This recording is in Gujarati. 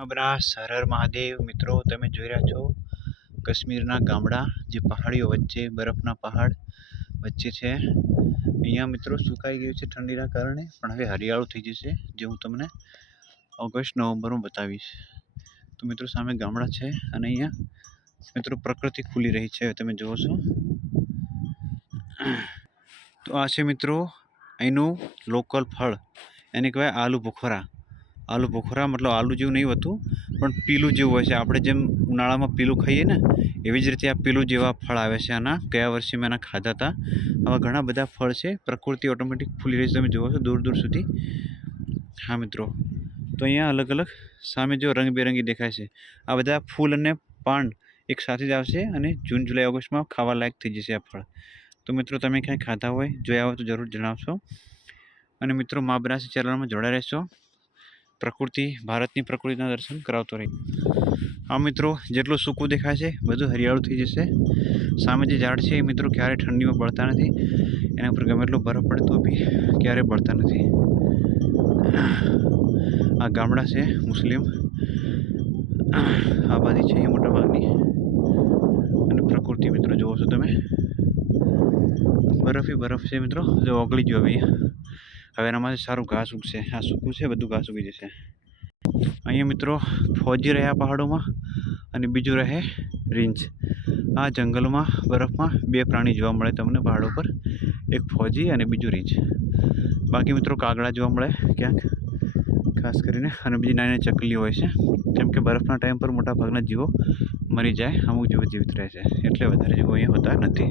આપણા સરહર મહાદેવ, મિત્રો, તમે જોઈ રહ્યા છો કાશ્મીરના ગામડા, જે પહાડીઓ વચ્ચે, બરફના પહાડ વચ્ચે છે. અહીંયા મિત્રો સુકાઈ ગયું છે ઠંડીના કારણે, પણ હવે હરિયાળું થઈ જશે, જે હું તમને ઓગસ્ટ, નવેમ્બરમાં બતાવીશ. તો મિત્રો સામે ગામડા છે અને અહીંયા મિત્રો પ્રકૃતિ ખુલી રહી છે તમે જુઓ છો. તો આ છે મિત્રો અહીંનું લોકલ ફળ. એને કહેવાય આલુ બુખરા આલુ બુખરા મતલબ આલુ જેવું નહીં હોતું, પણ પીલું જેવું હોય છે. આપણે જેમ ઉનાળામાં પીલું ખાઈએ ને, એવી જ રીતે આ પીલું જેવા ફળ આવે છે આના. ગયા વર્ષે મેં એના ખાધા હતા. આવા ઘણા બધા ફળ છે. પ્રકૃતિ ઓટોમેટિક ફૂલી રહી છે. તમે જુઓ છો દૂર દૂર સુધી. હા મિત્રો. તો અહીંયા અલગ અલગ સામે જો રંગબેરંગી દેખાય છે. આ બધા ફૂલ અને પાન એક સાથે જ આવશે અને જૂન, જુલાઈ, ઓગસ્ટમાં ખાવા લાયક થઈ જશે આ ફળ. તો મિત્રો તમે ક્યાંય ખાધા હોય, જોયા હોય તો જરૂર જણાવશો. અને મિત્રો મા બનાસી ચેનલમાં જોડાઈ રહેશો. પ્રકૃતિ, ભારતની પ્રકૃતિના દર્શન કરાવતો રહી. આ મિત્રો, જેટલું સૂકું દેખાય છે, બધું હરિયાળું થઈ જશે. સામે જે ઝાડ છે એ મિત્રો ક્યારે ઠંડીમાં બળતા નથી, એના ઉપર ગમે એટલો બરફ પડે તો બી ક્યારે બળતા નથી. આ ગામડા છે, મુસ્લિમ. આબાદી છે એ મોટા ભાગની. અને પ્રકૃતિ મિત્રો, જુઓ છો તમે. બરફી બરફ છે મિત્રો, જો ઓગળી ગયો હવે હવે એનામાંથી સારું ઘાસ ઉગશે, આ સૂકું છે, બધું ઘાસ ઉગી જશે. અહીંયા મિત્રો ફોજી રહ્યા પહાડોમાં અને બીજું રહે રીંછ. આ જંગલમાં, બરફમાં બે પ્રાણી જોવા મળે તમને પહાડો પર, એક ફોજી અને બીજું રીંછ. બાકી મિત્રો કાગડા જોવા મળે ક્યાંક, ખાસ કરીને, અને બીજી નાની ચકલીઓ હોય છે. કેમ કે બરફના ટાઈમ પર મોટા ભાગના જીવો મરી જાય, અમુક જીવો જીવિત રહે છે. એટલે વધારે જીવો અહીંયા હોતા નથી.